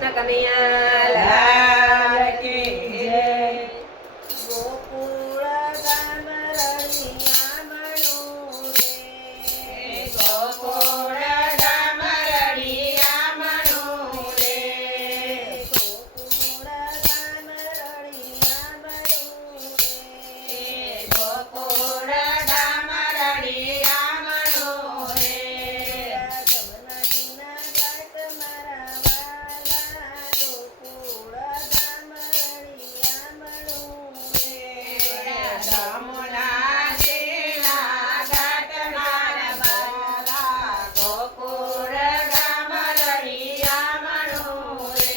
કનૈયા લાલ કી જય. ગોકુળ ગામ રળિયામણું રે. ગોકુળ ગામ રળિયામણું રે. ગોકુળ ગામ રળિયામણું રે. ગોકુળ ગામ રળિયામણું રે. જમનાજીના ઘાટ મારા વાલા. ગોકુળ ગામ રળિયામણું રે. જમુનાજીના ઘાટ મારા વાલા. ગોકુળ ગામ રળિયામણું રે.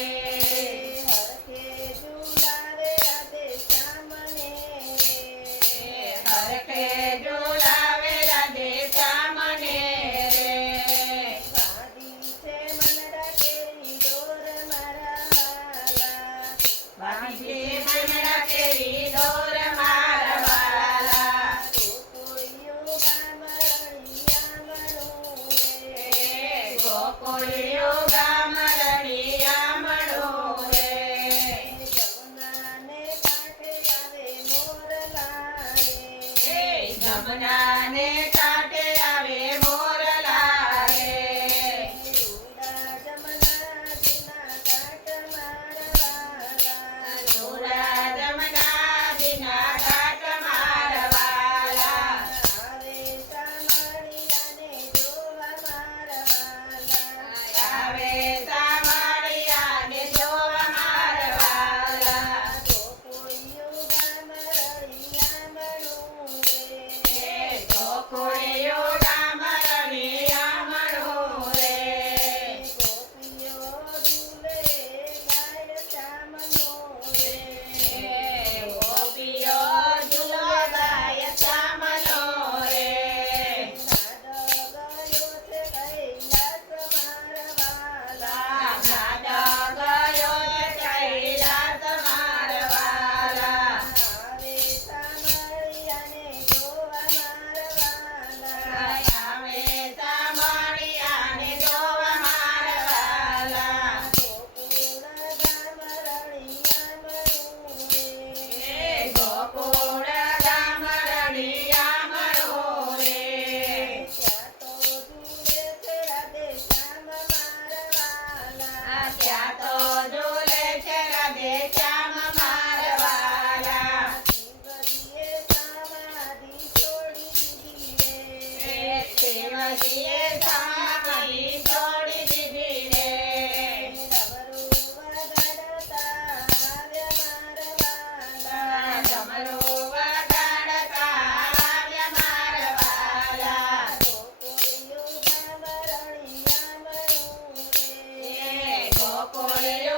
હરખે ઝુલાવે રાધે શ્યામને રે. હરખે ઝુલાવે રાધે શ્યામને રે. વાદી છે મનડા કેરી દોર મારા વાલા. વાંચી મનડા કેરી દોર મારા વાલા. ગોકુળિયું ગામ રળિયામણું રે. ગોકુળિયું ગામ રળિયામણું રે. જમનાને કાંઠે આવે મોરલા રે. જમનાને કાંઠે આવે મોરલા રે. રૂડા જમનાજીના ઘાટ મારા વાલા. રૂડા જમનાજીના ઘાટ મારા વાલા. આવે સામળિયાને જોવા મારા વાલા. આવે સામળિયાને જોવા મારા વાલા. ગોકુળિયું ગામ રળિયામણું રે. ગોકુળિયું ગામ રળિયામણું રે. ગોપીઓ ઝૂલે ગાય શ્યામનો રે. ગોપીઓ ઝૂલો ગાય શ્યામનો રે. નાદ ગયો છે કૈલાસ મારા વાલા. નાદ ગયો છે કૈલાસ મારા વાલા. આવે સામળિયાને જોવા મારા વાલા. આવે સામળિયાને જોવા મારા વાલા. ગોકુળ ગામ રળિયામણું રે. ગોકુળ ગામ રળિયામણું રે. ત્યાં તો ઝૂલે છે રાધે શ્યામ મારા વાલા. ત્યાં તો ઝૂલે છે રાધે શ્યામ મારા વાલા. શિવજીએ સમાધિ છોડી દીધી રે. શિવજીએ સમાધિ છોડી દીધી રે. ડમરું વગાડતા આવ્યા મારા વાલા. ડમરું વગાડતા આવ્યા મારા વાલા. ગોકુળિયું